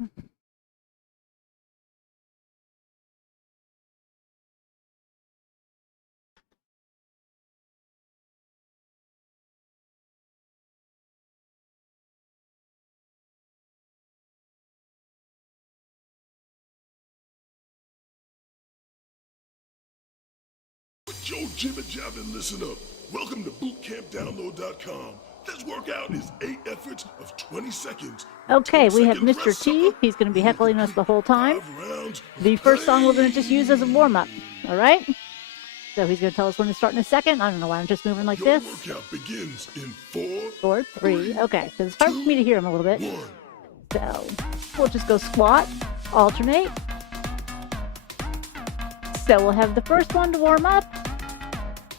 Yo, Jimmy Jabbin, listen up. Welcome to bootcampdownload.com. This workout is 8 efforts of 20 seconds. Okay, we have Mr.T. He's going to be heckling us the whole time. The first song we're going to just use as a warm-up, all right? So he's going to tell us when to start in a second. I don't know why I'm just moving like this. Workout begins in 4, 4, 3. Okay, so it's hard for me to hear him a little bit. 1. So we'll just go squat, alternate. So we'll have the first one to warm up,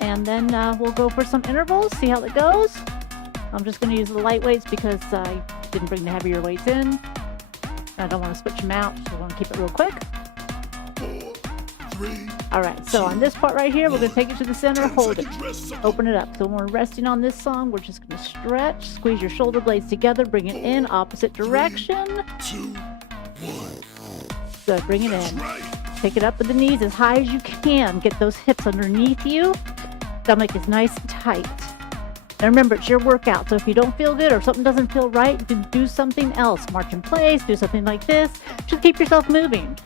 and then we'll go for some intervals, see how it goes. I'm just going to use the light weights because I didn't bring the heavier weights in. I don't want to switch them out, so I want to keep it real quick. 4, 3. All right, so on this part right here, we're going to take it to the center, hold it, open it up. So when we're resting on this song, we're just going to stretch, squeeze your shoulder blades together, bring it in, opposite direction. 2, 1. Good, bring it in. Right. Take it up with the knees as high as you can. Get those hips underneath you. Stomach is nice and tight. And remember, it's your workout, so if you don't feel good or something doesn't feel right, you can do something else. March in place, do something like this. Just keep yourself moving.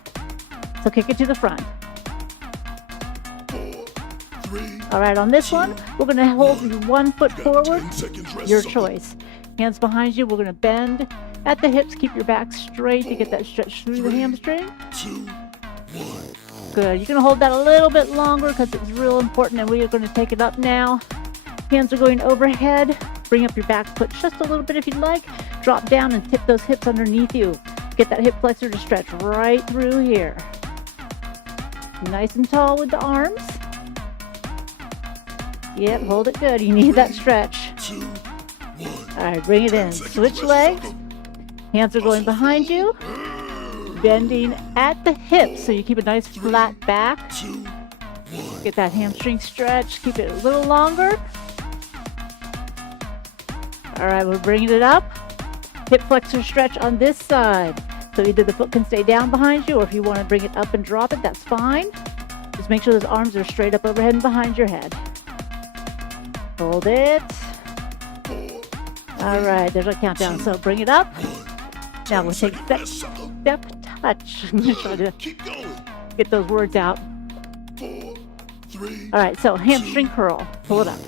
So kick it to the front. 4, 3. All right, on this one, we're going to hold you 1 foot forward. 10 seconds rest, Your sucker. choice. Hands behind you. We're going to bend at the hips. Keep your back straight to get that stretch through the hamstring. 2, 1. Good. You're going to hold that a little bit longer because it's real important, and we are going to take it up now. Hands are going overhead. Bring up your back foot just a little bit if you'd like. Drop down and tip those hips underneath you. Get that hip flexor to stretch right through here. Nice and tall with the arms. Yep, hold it good. You need that stretch. 2, 1. All right, bring it in. Switch legs. Hands are going behind you. Bending at the hips so you keep a nice flat back. 2, 1. Get that hamstring stretch. Keep it a little longer. All right, we're bringing it up. Hip flexor stretch on this side. So either the foot can stay down behind you, or if you want to bring it up and drop it, that's fine. Just make sure those arms are straight up overhead and behind your head. Hold it. 4, All right, there's our countdown. So bring it up. Now we'll take step, step, touch. I'm gonna try to Keep going. get those words out. 4, 3. All right, so hamstring curl. Pull it up.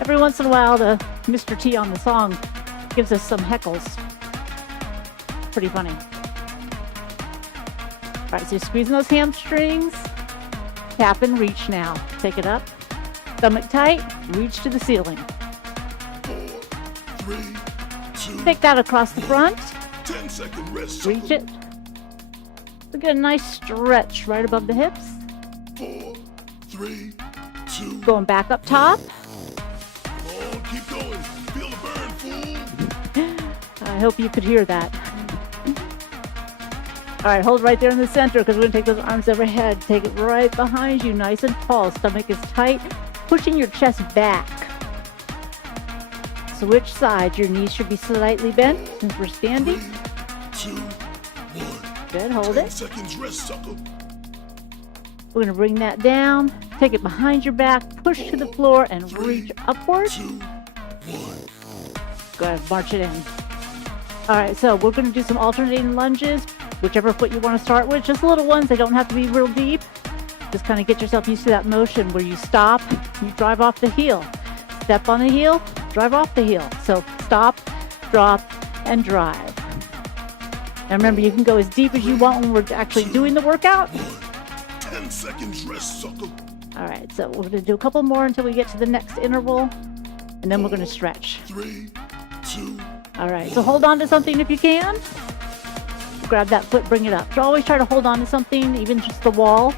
Every once in a while, the Mr.T on the song gives us some heckles. Pretty funny. All right, so you're squeezing those hamstrings. Tap and reach now. Take it up. Stomach tight. Reach to the ceiling. 4, 3, 2. Take that across the front. 10-second rest. Sucker. Reach it. We get a nice stretch right above the hips. 4, 3, 2. Going back up top. Come on, keep going. Feel the burn, fool. I hope you could hear that. All right, hold right there in the center because we're going to take those arms overhead. Take it right behind you, nice and tall. Stomach is tight, pushing your chest back. Switch sides. Your knees should be slightly bent since we're standing. 3, 2, 1. Good, hold 10 it. seconds rest, sucker. We're going to bring that down. Take it behind your back, push to the floor, and reach upward. 2, 1. Good, march it in. All right, so we're going to do some alternating lunges. Whichever foot you want to start with, just little ones. They don't have to be real deep. Just kind of get yourself used to that motion where you stop, you drive off the heel. Step on the heel, drive off the heel. So stop, drop, and drive. Now remember, you can go as deep as you want when we're actually doing the workout. 10 seconds rest, sucker. All right, so we're going to do a couple more until we get to the next interval, and then we're going to stretch. 3, 2. All right, so hold on to something if you can. Grab that foot, bring it up. So always try to hold on to something, even just the wall,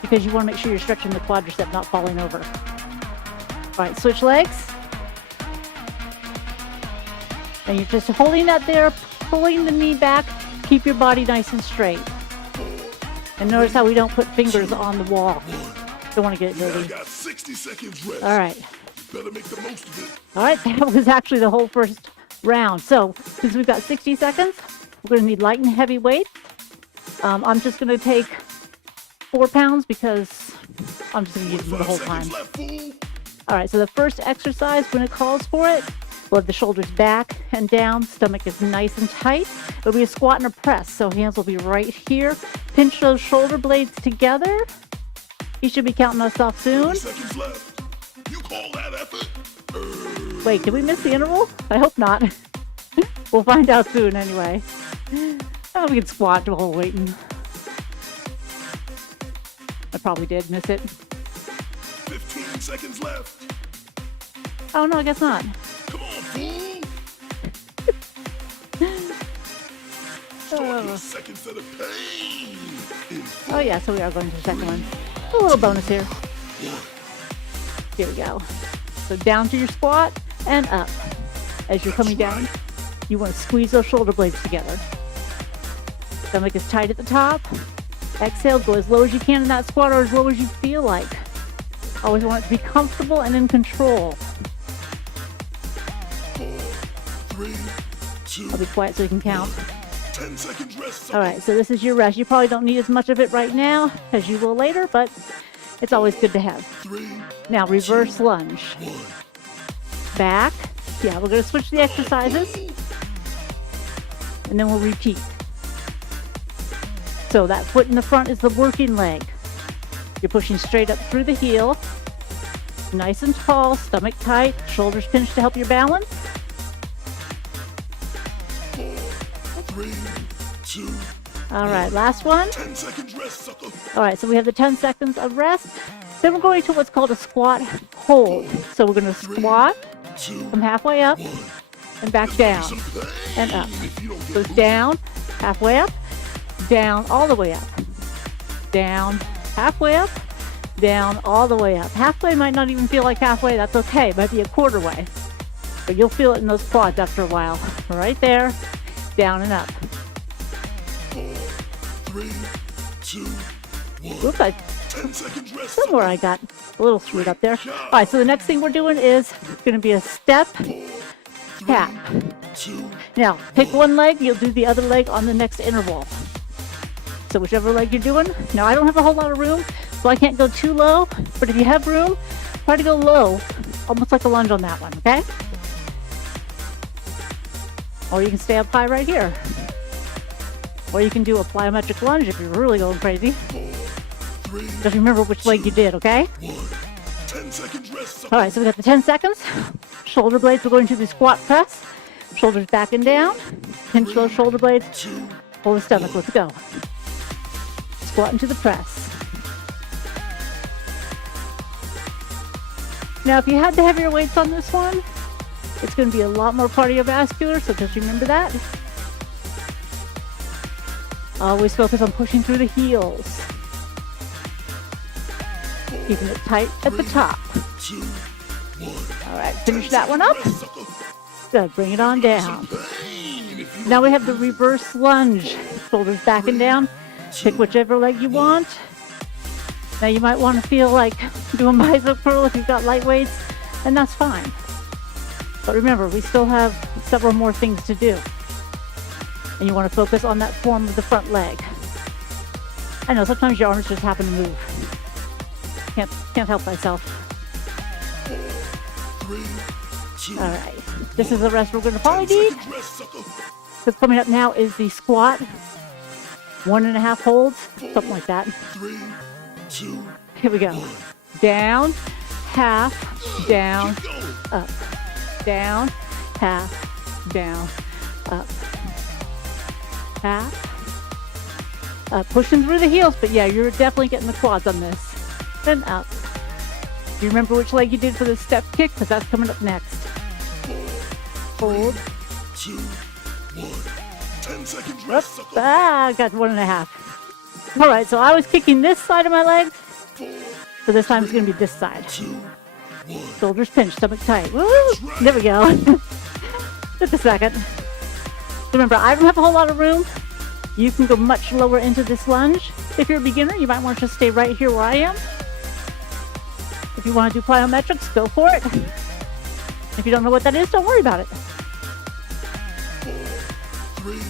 because you want to make sure you're stretching the quadricep, not falling over. All right, switch legs. And you're just holding that there, pulling the knee back. Keep your body nice and straight. And notice how we don't put fingers on the wall. Don't want to get it I dirty. got 60 seconds rest. All right. Better make the most of it. All right, that was actually the whole first round. So since we've got 60 seconds, we're going to need light and heavy weight. I'm just going to take 4 pounds because I'm just going to use them the whole time. All right, so the first exercise, when it calls for it, we'll have the shoulders back and down, stomach is nice and tight. It'll be a squat and a press, so hands will be right here. Pinch those shoulder blades together. You should be counting us off soon. Seconds left. You call that effort? Wait, did we miss the interval? I hope not. We'll find out soon anyway. Oh, we can squat while waiting. I probably did miss it. 15 seconds left. Oh no, I guess not. Come on, fool. Oh. Second set of pain. Oh yeah, so we are going to the second one. A little bonus here. Here we go. So down to your squat and up. As you're coming down, you want to squeeze those shoulder blades together. Stomach is tight at the top. Exhale, go as low as you can in that squat or as low as you feel like. Always want it to be comfortable and in control. 4, 3, 2, I'll be quiet so you can count. 10 seconds rest. All right, so this is your rest. You probably don't need as much of it right now as you will later, but it's always good to have. 3, Now, reverse lunge. 1. Back. Yeah, we're going to switch the exercises, and then we'll repeat. So that foot in the front is the working leg. You're pushing straight up through the heel. Nice and tall, stomach tight, shoulders pinched to help your balance. 4, 3, 2. All right, last one. 10 seconds rest, sucker. All right, so we have the 10 seconds of rest. Then we're going to what's called a squat hold. So we're going to squat, 2, come halfway up, 1. and back down, Some pain and up. if you don't get So it's down, halfway up, down, all the way up. Down, halfway up, down, all the way up. Halfway might not even feel like halfway. That's okay. It might be a quarter way. But you'll feel it in those quads after a while. Right there, down and up. 4, 3, 2, 1. Oops, 10 seconds rest. somewhere I got a little screwed up there. All right, so the next thing we're doing is going to be a step tap. 2, Now, pick one leg, you'll do the other leg on the next interval. So whichever leg you're doing. Now, I don't have a whole lot of room, so I can't go too low, but if you have room, try to go low, almost like a lunge on that one, okay? Or you can stay up high right here. Or you can do a plyometric lunge if you're really going crazy. 4, 3, Just remember which leg you did, okay? 1. 10 seconds rest, sucker. All right, so we got the 10 seconds. Shoulder blades, we're going to the squat press. Shoulders back and down. Pinch those shoulder blades. 2, Hold the stomach, let's go. Squat into the press. Now, if you had the heavier weights on this one, it's going to be a lot more cardiovascular, so just remember that. Always focus on pushing through the heels. Keeping it tight at the top. 2, 1. All right, finish that one up. Rest, sucker. Good, bring it on down. Pain if you Now we have the reverse lunge. Shoulders back and down. Pick whichever leg you want. Now you might want to feel like doing bicep curl if you've got light weights, and that's fine. But remember, we still have several more things to do. And you want to focus on that form of the front leg. I know, sometimes your arms just happen to move. Can't help myself. 3, 2, All right, this is the rest we're going to probably 10 need. seconds rest, sucker. What's coming up now is the squat. 1.5 holds, something like that. 3, 2, Here we go. Down, half, down, keep going. up. Down, half, down, up. Half, up. Pushing through the heels, but yeah, you're definitely getting the quads on this. Then up. Do you remember which leg you did for the step kick? Because that's coming up next. 4, Hold. 2, 1. 10 seconds Up. rest, sucker. I got 1.5. All right, so I was kicking this side of my legs, 4, so this time it's going to be this side. 2, 1. Shoulders pinched, stomach tight. Woo! There we go. Just a second. Remember, I don't have a whole lot of room. You can go much lower into this lunge. If you're a beginner, you might want to just stay right here where I am. If you want to do plyometrics, go for it. If you don't know what that is, don't worry about it. 3, There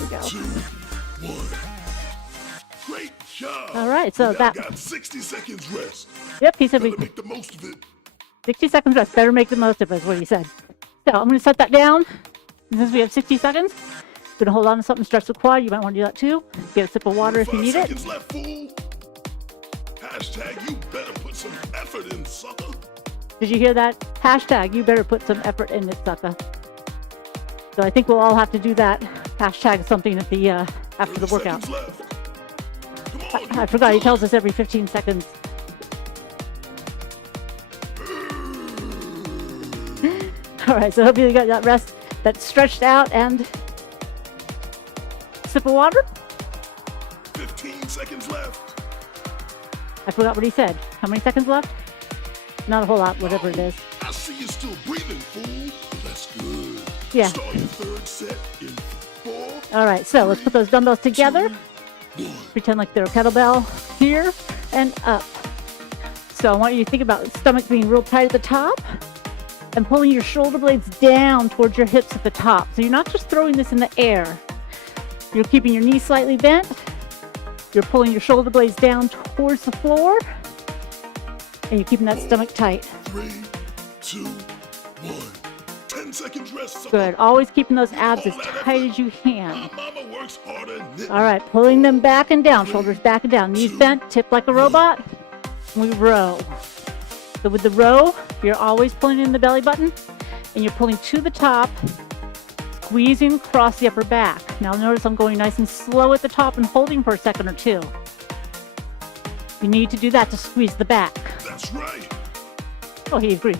we go. 2, 1. Great job. All right, so you now that. got 60 seconds rest. Yep, he said we. Better make the most of it. 60 seconds rest. Better make the most of it, is what he said. So I'm going to set that down. And since we have 60 seconds, we're going to hold on to something, stretch the quad. You might want to do that too. Get a sip of water if you need it. 5 seconds left, fool. Hashtag you better put some effort in, sucker. Did you hear that? Hashtag you better put some effort in it, sucker. So I think we'll all have to do that. Hashtag something at the after the 30 workout. seconds left. Come on, I forgot he tells us every 15 seconds. All right, so hopefully you got that rest, that stretched out, and sip of water. 15 seconds left. I forgot what he said. How many seconds left? Not a whole lot, whatever it is. I see you still breathing, fool. That's good. Yeah. Start your third set in 4. All right, so let's put those dumbbells together. 2, 1. Pretend like they're a kettlebell here and up. So I want you to think about the stomach being real tight at the top and pulling your shoulder blades down towards your hips at the top. So you're not just throwing this in the air. You're keeping your knees slightly bent. You're pulling your shoulder blades down towards the floor. And you're keeping that stomach tight. 3, 2, 1. 10 seconds rest. Sucker. Good. Always keeping those abs as tight as you can. My mama works harder than All right, pulling them back and down. Shoulders back and down. Knees bent, tip like a robot. We row. So with the row, you're always pulling in the belly button and you're pulling to the top, squeezing across the upper back. Now notice I'm going nice and slow at the top and holding for a second or two. You need to do that to squeeze the back. That's right. Oh, he agrees.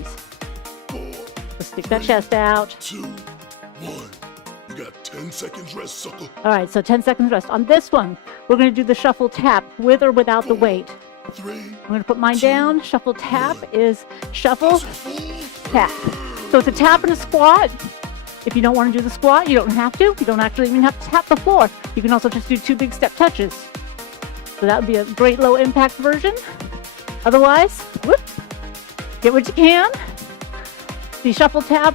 4, So stick that chest out. 2, 1. You got 10 seconds rest, sucker. All right, so 10 seconds rest. On this one, we're going to do the shuffle tap with or without the weight. 3. I'm going to put mine down. Shuffle tap is shuffle, tap. So it's a tap and a squat. If you don't want to do the squat, you don't have to. You don't actually even have to tap the floor. You can also just do 2 big step touches. So that would be a great low impact version. Otherwise, whoops, get what you can. The shuffle tap,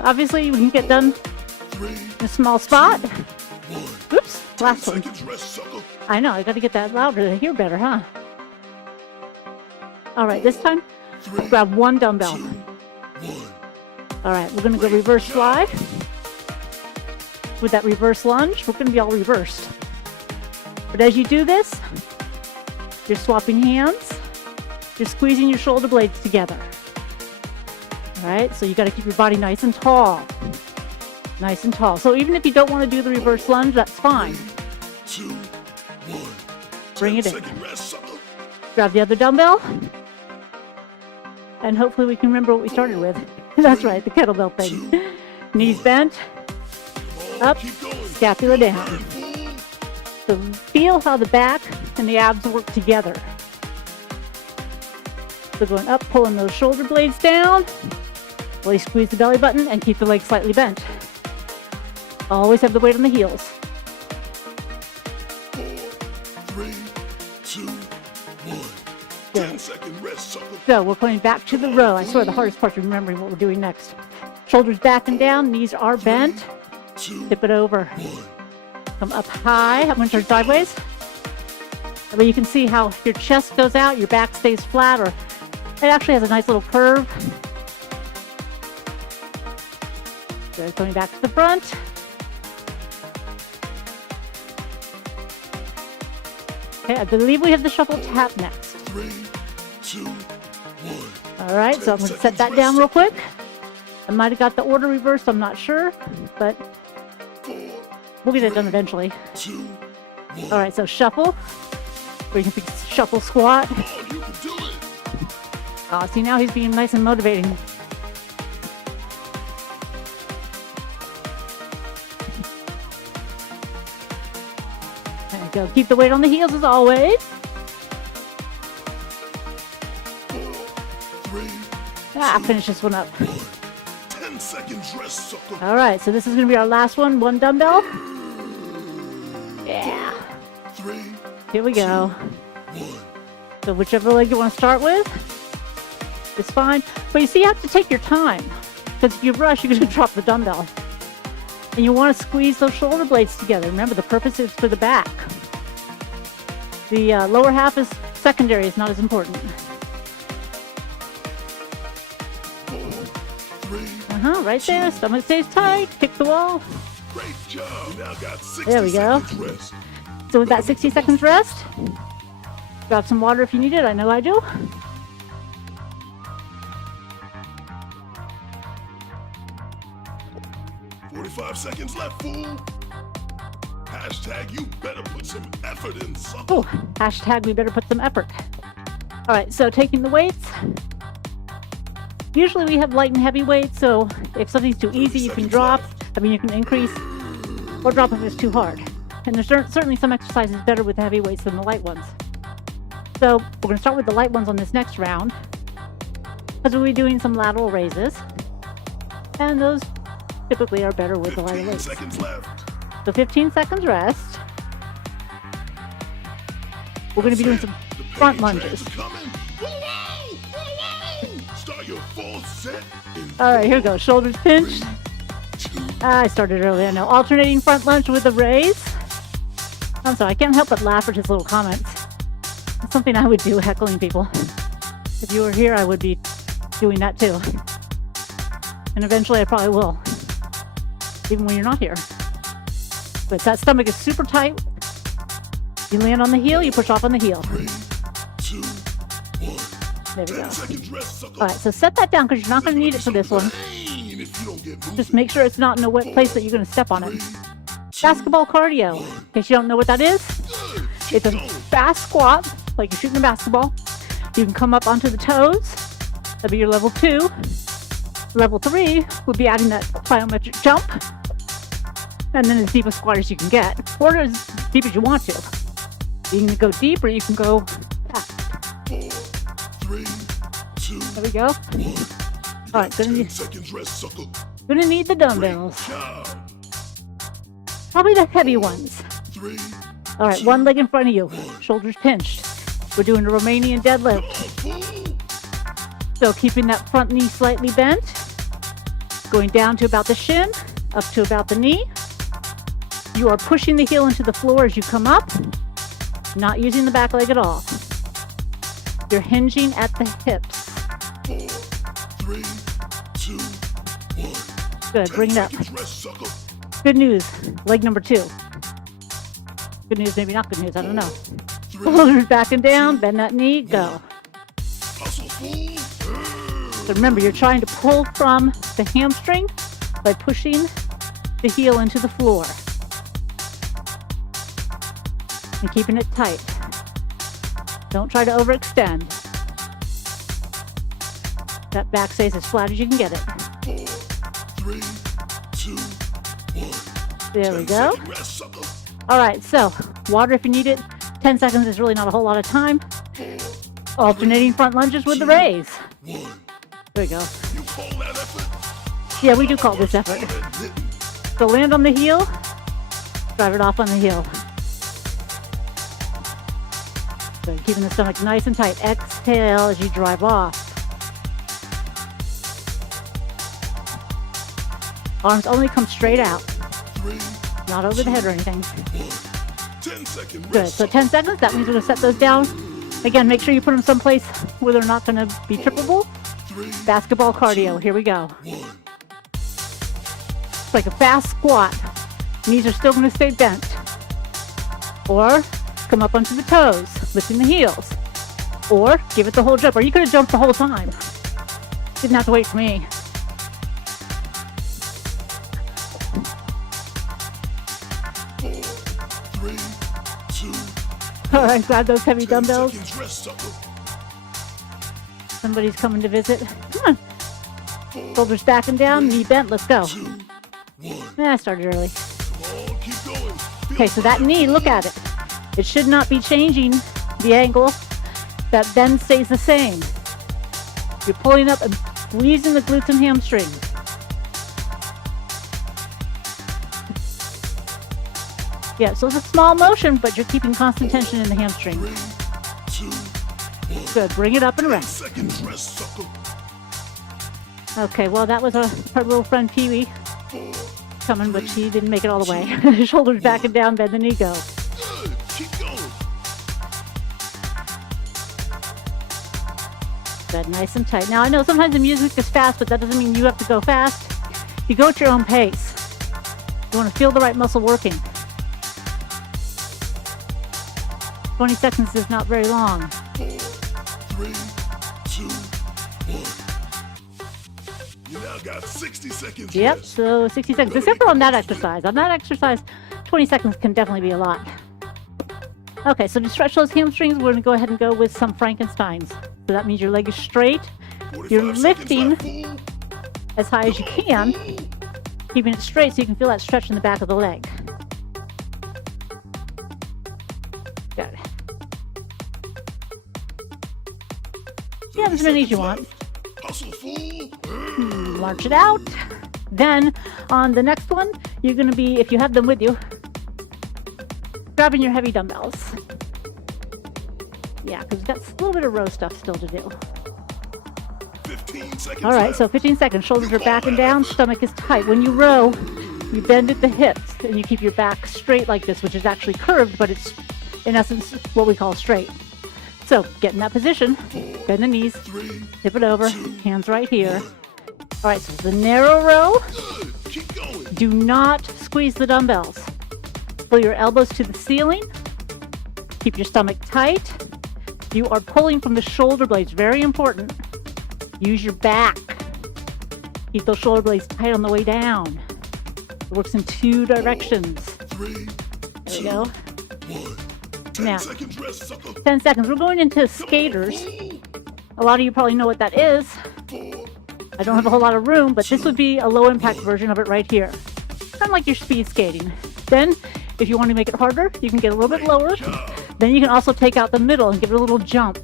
obviously you can get done 3, in a small spot. 1. Oops, 10 last one. seconds rest, sucker. I know, I got to get that louder to hear better, huh? All right, this time, 3, grab one dumbbell. 2, 1. All right, we're going to go reverse slide. With that reverse lunge, we're going to be all reversed. But as you do this, you're swapping hands. You're squeezing your shoulder blades together. All right, so you got to keep your body nice and tall. Nice and tall. So even if you don't want to do the reverse lunge, that's fine. 2, 1. Bring it in. 10 second rest, sucker. Grab the other dumbbell. And hopefully we can remember what we started with. That's right, the kettlebell thing. 2, Knees bent, Come on, up, keep going. scapula down. Burn, fool. So feel how the back and the abs work together. So going up, pulling those shoulder blades down. Really squeeze the belly button and keep the legs slightly bent. Always have the weight on the heels. 4, 3, 2, 1. 10 second rest, sucker. So we're going back to the row. I swear the hardest part is remembering what we're doing next. Shoulders back and down, knees are bent. 2, Tip it over. 1. Come up high. I'm going to turn sideways. That way you can see how your chest goes out, your back stays flat, or it actually has a nice little curve. Good. Going back to the front. Okay, I believe we have the shuffle tap next. 3, 2, 1. All right, so I'm going to set that down real quick. I might have got the order reversed, I'm not sure, but 4, we'll get it done eventually. 2, 1. All right, so shuffle, or you can shuffle squat. Oh, you can do it. See, now he's being nice and motivating. There you go. Keep the weight on the heels as always. 4, 3, Finish this one up. 1. 10 seconds rest, sucker. All right, so this is going to be our last one. One dumbbell. Yeah. 3, Here we go. 1. So whichever leg you want to start with is fine. But you see, you have to take your time. Because if you rush, you're going to drop the dumbbell. And you want to squeeze those shoulder blades together. Remember, the purpose is for the back. The lower half is secondary, it's not as important. 4, 3, Right there. Stomach stays tight. Kick the wall. great job. You now got 60 There we go. seconds rest. So with that 60 seconds rest, grab some water if you need it. I know I do. $45 seconds left, fool. Hashtag you better put some effort in, sucker. Oh, hashtag we better put some effort. All right, so taking the weights. Usually we have light and heavy weights, so if something's too easy, you can drop. You can increase or drop if it's too hard. And there's certainly some exercises better with the heavy weights than the light ones. So we're going to start with the light ones on this next round, because we'll be doing some lateral raises. And those typically are better with the lighter 15 weights. seconds left. So 15 seconds rest. We're going to be doing some The front pain lunges. trains are coming. Whoa, whoa. Start your full set in All right, here we go. Shoulders pinched. 2. I started early, I know. Alternating front lunge with a raise. I'm sorry, I can't help but laugh at his little comments. It's something I would do, heckling people. If you were here, I would be doing that too. And eventually I probably will. Even when you're not here. But that stomach is super tight. You land on the heel, you push off on the heel. 3, 2, 1. There we 10 go. seconds rest, sucker. All right, so set that down because you're not going to need it for this one. Pain if you don't get moving. Just make sure it's not in a wet place that you're going to step on it. 3, 2, Basketball cardio. In case you don't know what that is, good. it's a Keep going. fast squat, like you're shooting a basketball. You can come up onto the toes. That'd be your level 2. Level 3 would be adding that plyometric jump. And then as deep a squat as you can get, or as deep as you want to. You can go deep or you can go back. 4, 3, 2, There we go. 1. All right, 10 seconds rest, sucker. gonna need the Great dumbbells. job. Probably the heavy ones. 3. All right, one leg in front of you, shoulders pinched. We're doing a Romanian deadlift. Come on, fool. So keeping that front knee slightly bent, going down to about the shin, up to about the knee. You are pushing the heel into the floor as you come up, not using the back leg at all. You're hinging at the hips. 4, 3, 2, 1. Good, 10 bring it up. seconds rest, sucker. Good news, leg number 2. Good news, maybe not good news, I don't know. 3, Shoulders back and down, bend that knee, go. hustle, fool. So remember, you're trying to pull from the hamstring by pushing the heel into the floor. And keeping it tight. Don't try to overextend. That back stays as flat as you can get it. 4, 3, 2, 1. There we go. 10 rest, sucker. All right, so water if you need it. 10 seconds is really not a whole lot of time. 4, Alternating front lunges with the raise. 1. There we go. You call that effort? Yeah, we do call this effort. So land on the heel, drive it off on the heel. Good, keeping the stomach nice and tight. Exhale as you drive off. Arms only come straight out, 3, not over the head or anything. 1. 10 seconds rest. Good, so 10 seconds, that means we're gonna set those down. Again, make sure you put them someplace where they're not gonna be trippable. 3, Basketball cardio, here we go. 1. It's like a fast squat. Knees are still gonna stay bent. Or come up onto the toes, lifting the heels. Or give it the whole jump, or you could have jumped the whole time. Didn't have to wait for me. 4, 3, 2, All right, grab those heavy 10 dumbbells. seconds rest, sucker. Somebody's coming to visit. Come on. 4, Shoulders back and down, knee bent, let's go. 2, 1. I started early. Come on, keep going. Feel Okay, so that fine. knee, look at it. It should not be changing the angle. That bend stays the same. You're pulling up and squeezing the glutes and hamstrings. Yeah, so it's a small motion, but you're keeping constant tension in the hamstring. 3, 2, 1. Good, bring it up and 10 rest. seconds rest, sucker. Okay, well, that was our little friend Pee-wee. 4, coming, but she didn't make it all the way. Shoulders back and down, bend the knee, go. Good. Keep going. Good, nice and tight. Now, I know sometimes the music is fast, but that doesn't mean you have to go fast. You go at your own pace. You want to feel the right muscle working. 20 seconds is not very long. 4, 3, 2, 1. You now got 60 seconds. Yep, rest. so 60 seconds, except for on that exercise. On that exercise, 20 seconds can definitely be a lot. Okay, so to stretch those hamstrings, we're going to go ahead and go with some Frankensteins. So that means your leg is straight. 45 You're seconds lifting left, fool. as high as you can, keeping it straight so you can feel that stretch in the back of the leg. Good. Yeah, as many as you want. Hustle, fool. March it out. Then on the next one, you're going to be, if you have them with you, grabbing your heavy dumbbells. Yeah, because we've got a little bit of row stuff still to do. 15 seconds All right, left. so 15 seconds. Shoulders are back and down, stomach is tight. When you row, you bend at the hips and you keep your back straight like this, which is actually curved, but it's in essence what we call straight. So get in that position, bend the knees, 3, tip it over, 2, hands right here. All right, so the narrow row. good. Keep going. Do not squeeze the dumbbells. Pull your elbows to the ceiling. Keep your stomach tight. You are pulling from the shoulder blades, very important. Use your back. Keep those shoulder blades tight on the way down. It works in two directions. 3, There we go. 1. 10 Now, seconds rest, sucker. 10 seconds. We're going into skaters. A lot of you probably know what that is. 4, I don't have a whole lot of room, but this would be a low impact version of it right here. Kind of like your speed skating. Then, if you want to make it harder, you can get a little bit lower. Then you can also take out the middle and give it a little jump.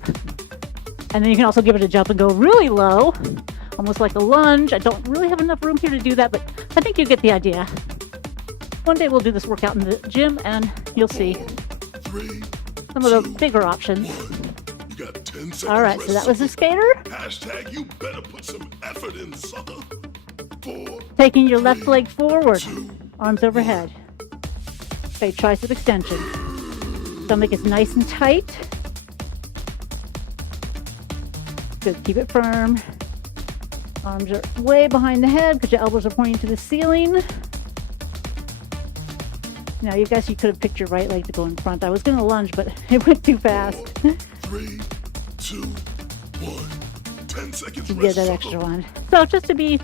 And then you can also give it a jump and go really low, almost like a lunge. I don't really have enough room here to do that, but I think you get the idea. One day we'll do this workout in the gym and you'll see 3, some of the bigger options. 1. You got 10 seconds All right, rest, so that was the sucker. skater. Hashtag you better put some effort in, sucker. 4, Taking your left leg forward, 2, arms overhead. Okay, tricep extension. Stomach is nice and tight. Good, keep it firm. Arms are way behind the head because your elbows are pointing to the ceiling. Now, you guys, you could have picked your right leg to go in front. I was going to lunge, but it went too fast. 3, 2, 1. 10 seconds You rest, get that sucker. extra one. So just to be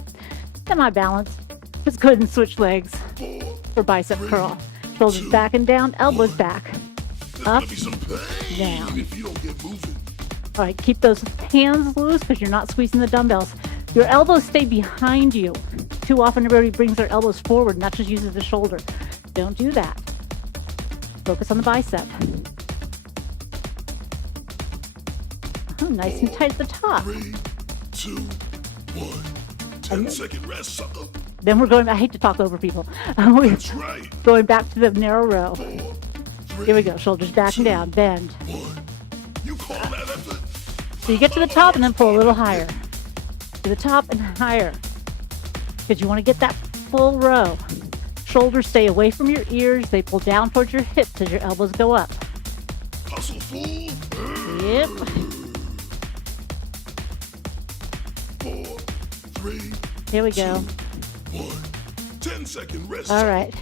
semi-balanced, let's go ahead and switch legs 4, for bicep curl. Shoulders back and down, elbows back. There's Up, gonna be some pain down. if you don't get moving. All right, keep those hands loose because you're not squeezing the dumbbells. Your elbows stay behind you. Too often everybody brings their elbows forward and that just uses the shoulder. Don't do that. Focus on the bicep. Oh, nice and tight at the top. 3, 2, 1. 10-second rest, sucker. Then we're going, I hate to talk over people. We're That's right. going back to the narrow row. 4, 3, Here we go, shoulders back and down, bend. 1. You call that effort? So you get to the top and then pull a little higher. To the top and higher. Because you want to get that full row. Shoulders stay away from your ears. They pull down towards your hips as your elbows go up. Hustle, fool. Yep. 4, 3, Here we go. 1. 10-second rest. All right.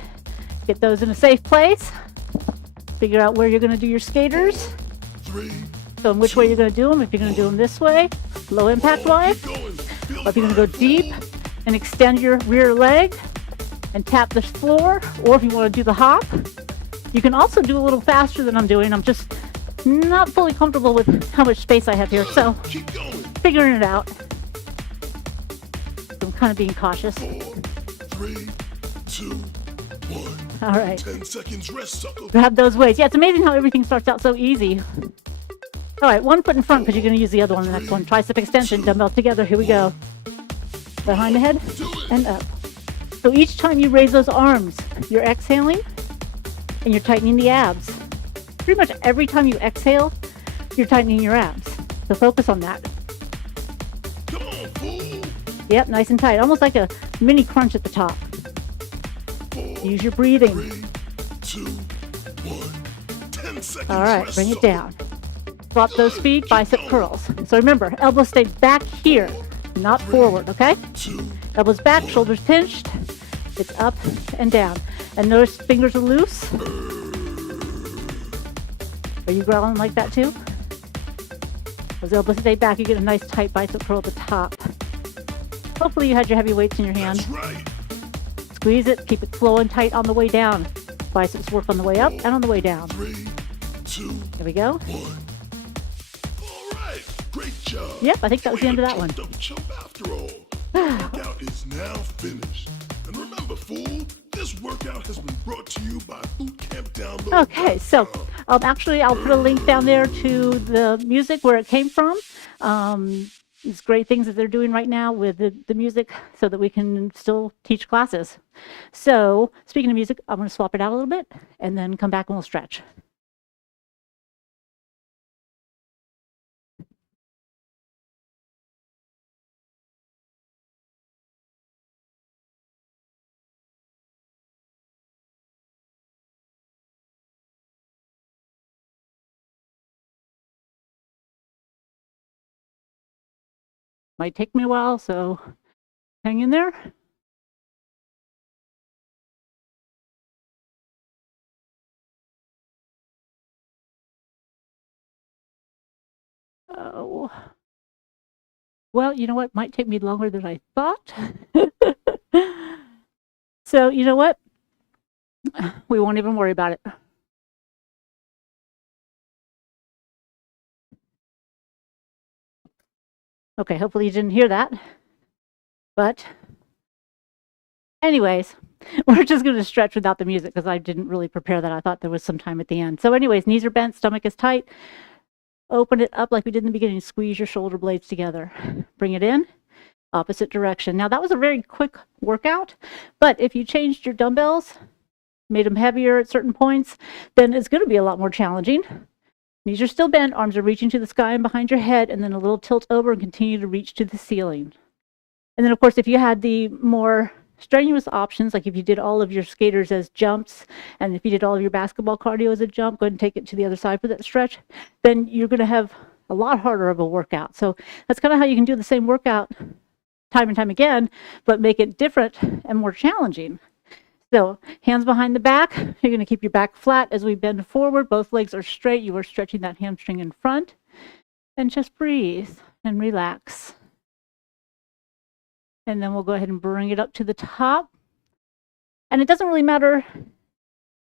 Get those in a safe place. Figure out where you're going to do your skaters. 3, So in which way you're going to do them. If you're going to do them this way, low impact wise. keep going. Feel Or if you're going to go the deep and extend your rear leg and tap the floor. Or if you want to do the hop. You can also do a little faster than I'm doing. I'm just not fully comfortable with how much space I have here. So Keep going. figuring it out. So I'm kind of being cautious. 4, 3, 2, 1. All right. 10 seconds rest, sucker. Grab those weights. Yeah, it's amazing how everything starts out so easy. All right, one foot in front because you're going to use the other one in the next one. Tricep extension, dumbbell together. Here we go. Behind the head and up. So each time you raise those arms, you're exhaling and you're tightening the abs. Pretty much every time you exhale, you're tightening your abs. So focus on that. Come on, fool. Yep, nice and tight. Almost like a mini crunch at the top. Use your breathing. 3, 2, 1. 10 seconds. All right, rest bring it up. down. Swap those Good. feet, Keep bicep going. curls. So remember, elbows stay back here, not forward, okay? 2. Elbows back, shoulders pinched. It's up and down. And notice fingers are loose. Are you growling like that too? Those elbows stay back, you get a nice tight bicep curl at the top. Hopefully you had your heavy weights in your hand. That's right. Squeeze it, keep it slow and tight on the way down. Biceps work on the way up and on the way down. 3, 2, Here we go. 1. All right. Great job. Yep, I think that was the end of that one. Don't chump after all. The workout is now finished. And remember, fool, this workout has been brought to you by bootcampdownload.com. Okay, so actually I'll put a link down there to the music where it came from. It's great things that they're doing right now with the music so that we can still teach classes. So speaking of music, I'm going to swap it out a little bit and then come back and we'll stretch. Might take me a while, so hang in there. Oh, well, you know what? Might take me longer than I thought. So, you know what? We won't even worry about it. Okay, hopefully you didn't hear that. But anyways, we're just going to stretch without the music because I didn't really prepare that. I thought there was some time at the end. So anyways, knees are bent, stomach is tight. Open it up like we did in the beginning. Squeeze your shoulder blades together. Bring it in, opposite direction. Now that was a very quick workout, but if you changed your dumbbells, made them heavier at certain points, then it's going to be a lot more challenging. Knees are still bent, arms are reaching to the sky and behind your head, and then a little tilt over and continue to reach to the ceiling. And then of course, if you had the more strenuous options, like if you did all of your skaters as jumps, and if you did all of your basketball cardio as a jump, go ahead and take it to the other side for that stretch, then you're going to have a lot harder of a workout. So that's kind of how you can do the same workout time and time again, but make it different and more challenging. So hands behind the back, you're going to keep your back flat as we bend forward. Both legs are straight. You are stretching that hamstring in front. And just breathe and relax. And then we'll go ahead and bring it up to the top. And it doesn't really matter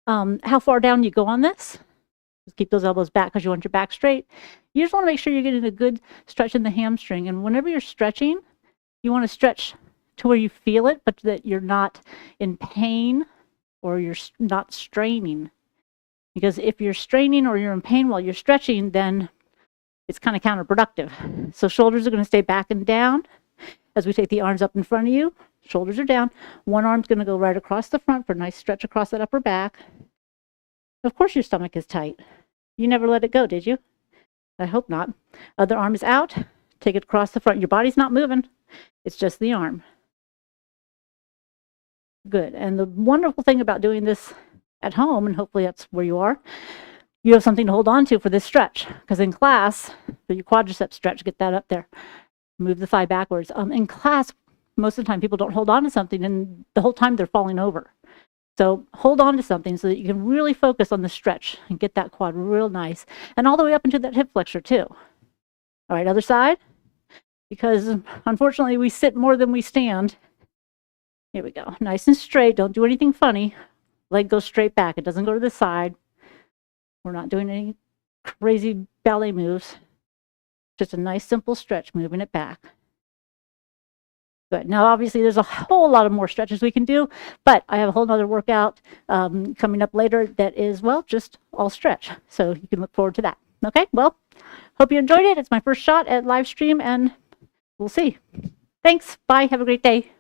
how far down you go on this. Just keep those elbows back because you want your back straight. You just want to make sure you're getting a good stretch in the hamstring. And whenever you're stretching, you want to stretch to where you feel it, but that you're not in pain or you're not straining. Because if you're straining or you're in pain while you're stretching, then it's kind of counterproductive. So shoulders are going to stay back and down as we take the arms up in front of you. Shoulders are down. One arm's going to go right across the front for a nice stretch across that upper back. Of course your stomach is tight. You never let it go, did you? I hope not. Other arm is out. Take it across the front. Your body's not moving. It's just the arm. Good. And the wonderful thing about doing this at home, and hopefully that's where you are, you have something to hold on to for this stretch. Because in class, for your quadricep stretch, get that up there. Move the thigh backwards. In class, most of the time people don't hold on to something, and the whole time they're falling over. So hold on to something so that you can really focus on the stretch and get that quad real nice. And all the way up into that hip flexor too. All right, other side. Because unfortunately we sit more than we stand. Here we go. Nice and straight. Don't do anything funny. Leg goes straight back. It doesn't go to the side. We're not doing any crazy ballet moves. Just a nice simple stretch, moving it back. Good. Now, obviously, there's a whole lot of more stretches we can do, but I have a whole nother workout coming up later that is, well, just all stretch. So you can look forward to that. Okay, well, hope you enjoyed it. It's my first shot at live stream, and we'll see. Thanks. Bye. Have a great day.